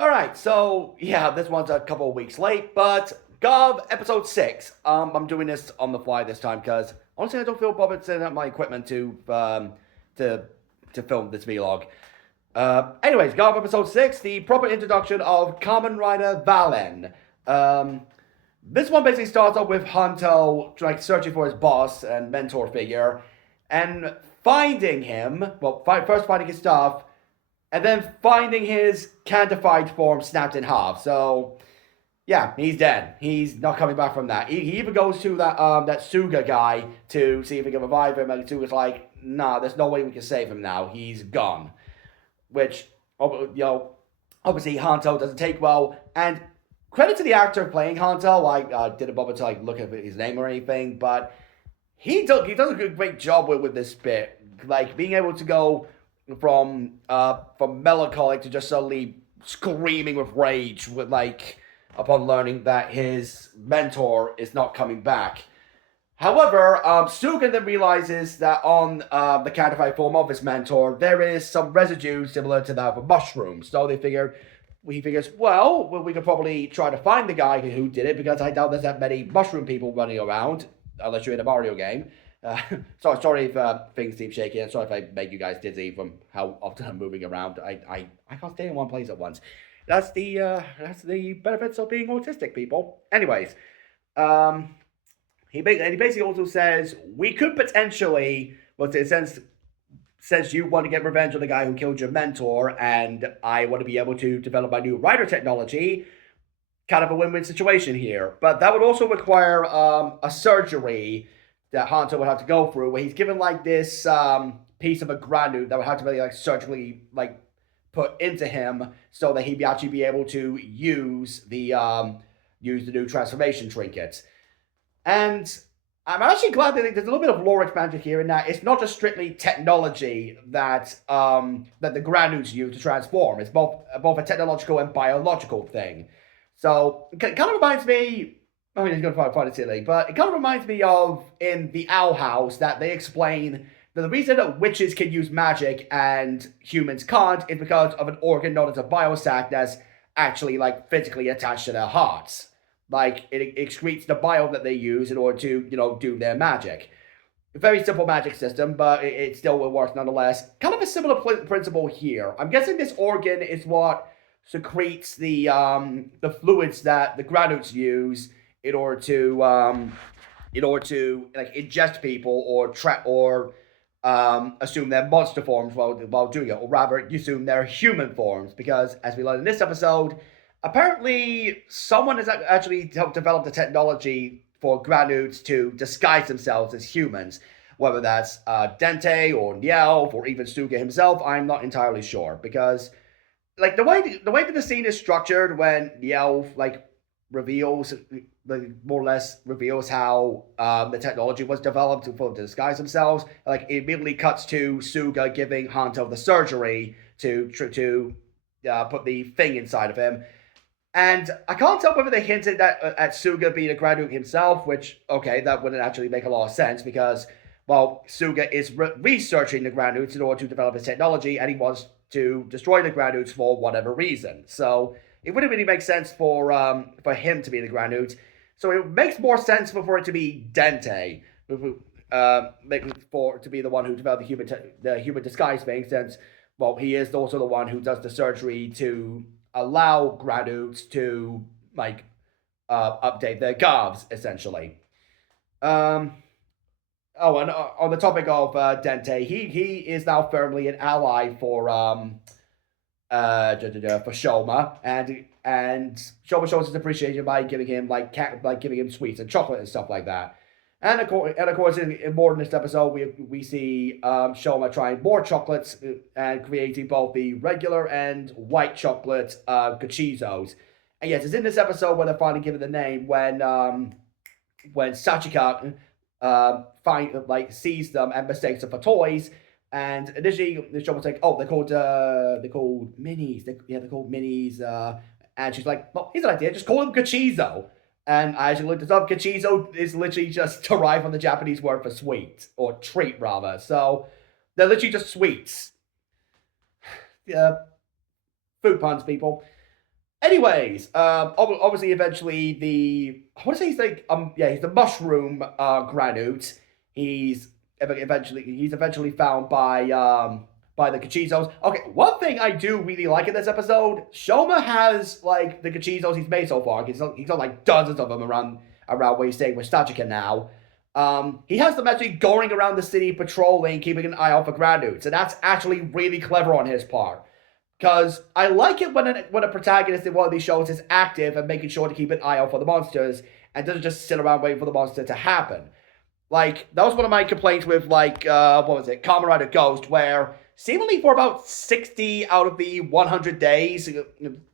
Alright, so yeah, this one's a couple of weeks late, but Gavv episode 6. I'm doing this on the fly this time because honestly I don't feel bothered setting up my equipment to to film this vlog. Anyways, Gavv episode 6, the proper introduction of Kamen Rider Valen. Um, this one basically starts off with Hanto like searching for his boss and mentor figure, and finding him. Well, first finding his stuff, and then finding his cantified form snapped in half. So yeah, he's dead. He's not coming back from that. He even goes to that Suga guy to see if he can revive him, and Suga's like, "Nah, there's no way we can save him now. He's gone." Which obviously Hanto doesn't take well. And credit to the actor playing Hanto. I didn't bother to like look at his name or anything, but he does a great job with this bit, like being able to go from melancholic to just suddenly screaming with rage with like upon learning that his mentor is not coming back. However, Sugan then realizes that on the counterfeit form of his mentor, there is some residue similar to that of a mushroom. So he figures, well, we could probably try to find the guy who did it because I doubt there's that many mushroom people running around, unless you're in a Mario game. Sorry if things seem shaky, and sorry if I make you guys dizzy from how often I'm moving around. I can't stay in one place at once. That's the benefits of being autistic, people. Anyways, um, he basically also says we could potentially, well, since you want to get revenge on the guy who killed your mentor, and I want to be able to develop my new writer technology, kind of a win-win situation here. But that would also require a surgery that Hanto would have to go through, where he's given like this piece of a granite that would have to be like surgically like put into him so that he'd actually be able to use the new transformation trinket. And I'm actually glad that there's a little bit of lore expansion here in that it's not just strictly technology that the granules use to transform. It's both a technological and biological thing. So it kind of reminds me. I mean, it's going to find it silly, but it kind of reminds me of in the Owl House that they explain that the reason that witches can use magic and humans can't is because of an organ known as a biosac that's actually like physically attached to their hearts. Like it excretes the bile that they use in order to do their magic. A very simple magic system, but it still will work nonetheless. Kind of a similar principle here. I'm guessing this organ is what secretes the fluids that the granules use in order to like ingest people or trap or assume their monster forms while doing it, or rather, assume their human forms. Because as we learned in this episode, apparently someone has actually helped develop the technology for granules to disguise themselves as humans. Whether that's Dente or Nielf or even Suga himself, I'm not entirely sure, because like the way that the scene is structured when Nielf like reveals like more or less reveals how the technology was developed to disguise themselves. Like it immediately cuts to Suga giving Hanto the surgery to put the thing inside of him. And I can't tell whether they hinted at Suga being a graduate himself, which, okay, that wouldn't actually make a lot of sense because, well, Suga is researching the granules in order to develop his technology, and he wants to destroy the granules for whatever reason. So it wouldn't really make sense for him to be the granules. So it makes more sense for it to be Dente, to be the one who developed the human disguise thing, since, well, he is also the one who does the surgery to allow granules to like update their Gavs essentially. Um, oh, and on the topic of Dente, he is now firmly an ally for Shoma, and Shoma shows his appreciation by giving him giving him sweets and chocolate and stuff like that. And of course, in more in this episode, we see Shoma trying more chocolates and creating both the regular and white chocolate gochizos. And yes, it's in this episode where they're finally given the name when Sachika sees them and mistakes them for toys. And initially, the show was like, "Oh, they're called minis. They're called minis." And she's like, "Well, here's an idea. Just call them gochizo." And I actually looked this up. Gochizo is literally just derived from the Japanese word for sweet, or treat rather. So they're literally just sweets. Yeah, food puns, people. Anyways, obviously, eventually I want to say he's the mushroom granite. He's eventually found by the gochizos. Okay, one thing I do really like in this episode, Shoma has like the gochizos he's made so far. He's got like dozens of them around where he's staying with Stajika now. He has them actually going around the city patrolling, keeping an eye out for granutes, and that's actually really clever on his part. Because I like it when a protagonist in one of these shows is active and making sure to keep an eye out for the monsters and doesn't just sit around waiting for the monster to happen. Like, that was one of my complaints with, like, what was it, Kamen Rider Ghost, where seemingly for about 60 out of the 100 days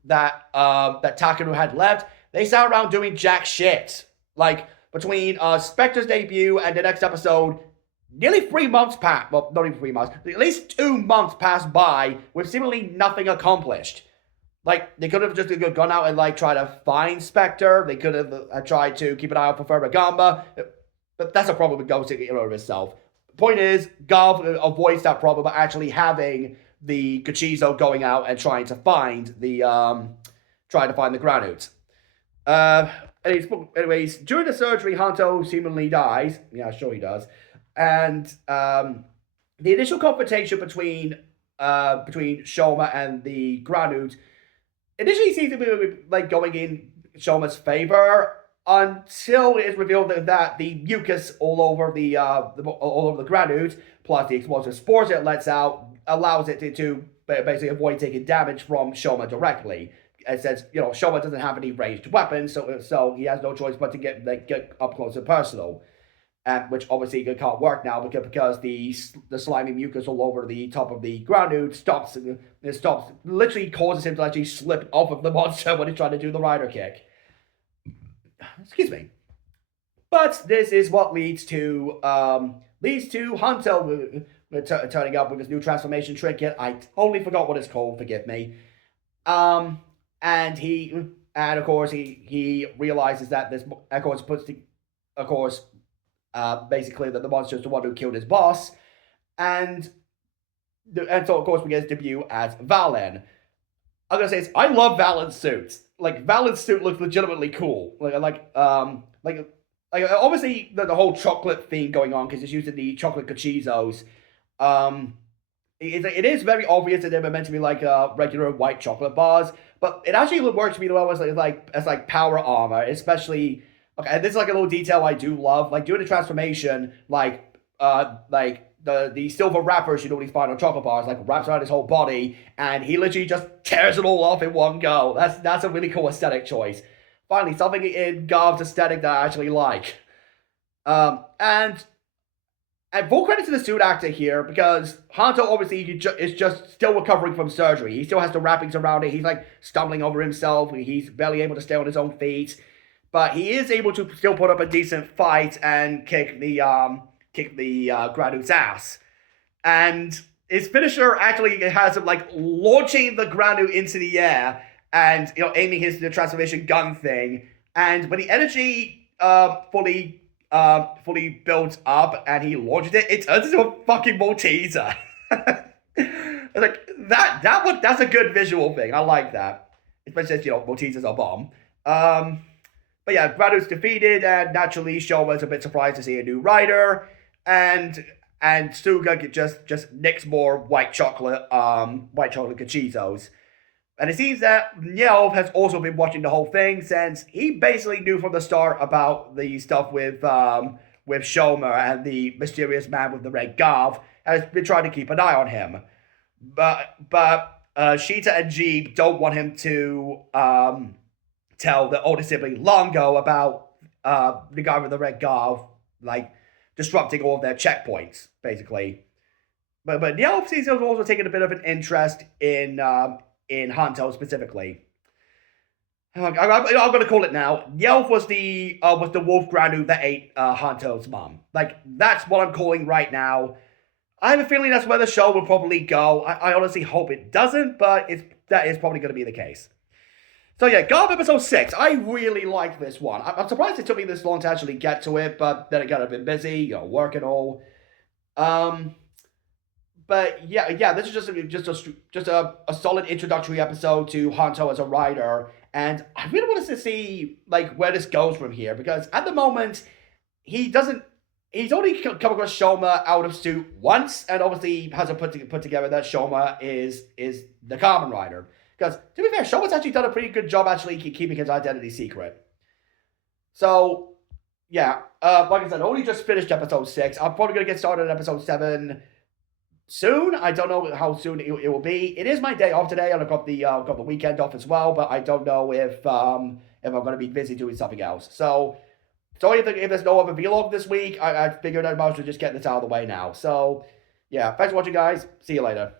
that Takano had left, they sat around doing jack shit. Like, between Spectre's debut and the next episode, nearly 3 months passed. Well, not even 3 months. At least 2 months passed by with seemingly nothing accomplished. Like, they could have just gone out and, like, tried to find Spectre. They could have tried to keep an eye out for Ferragamba. But that's a problem with Ghost in and of itself. The point is, Gavv avoids that problem by actually having the gochizo going out and trying to find the granite. Anyways, during the surgery, Hanto seemingly dies. Yeah, sure he does. And the initial confrontation between Shoma and the granite initially seems to be like going in Shoma's favor until it is revealed that the mucus all over the granite, plus the explosive spores it lets out, allows it to basically avoid taking damage from Shoma directly. It says, Shoma doesn't have any ranged weapons, so he has no choice but to get up close and personal. Which obviously can't work now because the slimy mucus all over the top of the granite literally causes him to actually slip off of the monster when he's trying to do the rider kick. Excuse me. But this is what leads to Hanto turning up with his new transformation trinket. I totally forgot what it's called. Forgive me. And of course he realizes that this, basically that the monster is the one who killed his boss, and so of course we get his debut as Valen. I'm gonna say this, I love Valen's suit. Like, Valen's suit looks legitimately cool. Like obviously the whole chocolate theme going on because it's using the chocolate gochizos. It is very obvious that they're meant to be like regular white chocolate bars, but it actually works to me well as like power armor, especially. Okay, and this is like a little detail I do love. Like, doing the transformation, the silver wrappers you normally find on chocolate bars, like, wraps around his whole body, and he literally just tears it all off in one go. That's a really cool aesthetic choice. Finally, something in Gavv's aesthetic that I actually like. And full credit to the suit actor here, because Hanto obviously is just still recovering from surgery. He still has the wrappings around it. He's like stumbling over himself. He's barely able to stay on his own feet. But he is able to still put up a decent fight and kick the Granute's ass. And his finisher actually has him like launching the Granute into the air and aiming the transformation gun thing. And when the energy fully builds up and he launches it, it turns into a fucking Malteser. Like that's a good visual thing. I like that. Especially since Maltesers are bomb. But yeah, Granute's defeated, and naturally Shoma's a bit surprised to see a new rider, and Suga just nicks more white chocolate gochizos. And it seems that Gavv has also been watching the whole thing, since he basically knew from the start about the stuff with Shoma and the mysterious man with the red Gavv, and has been trying to keep an eye on him. But Sheeta and Jeeb don't want him to tell the older sibling Longo about the guy with the red Gavv, like, disrupting all of their checkpoints, basically. But Gavv seems to have also taken a bit of an interest in Hanto specifically. I'm going to call it now. Gavv was the wolf Granute that ate Hanto's mom. Like, that's what I'm calling right now. I have a feeling that's where the show will probably go. I honestly hope it doesn't, but that is probably going to be the case. So yeah, Gavv episode 6. I really like this one. I'm surprised it took me this long to actually get to it, but then again, I've been busy, work and all. but yeah, this is just a solid introductory episode to Hanto as a writer, and I really want to see like where this goes from here because at the moment he doesn't. He's only come across Shoma out of suit once, and obviously hasn't put together that Shoma is the common rider. Because to be fair, Shoma's actually done a pretty good job actually keeping his identity secret. So yeah, like I said, I only just finished episode 6. I'm probably gonna get started on episode 7 soon. I don't know how soon it will be. It is my day off today, and I've got the weekend off as well. But I don't know if I'm gonna be busy doing something else. So sorry if there's no other vlog this week. I figured I might as well just get this out of the way now. So yeah, thanks for watching, guys. See you later.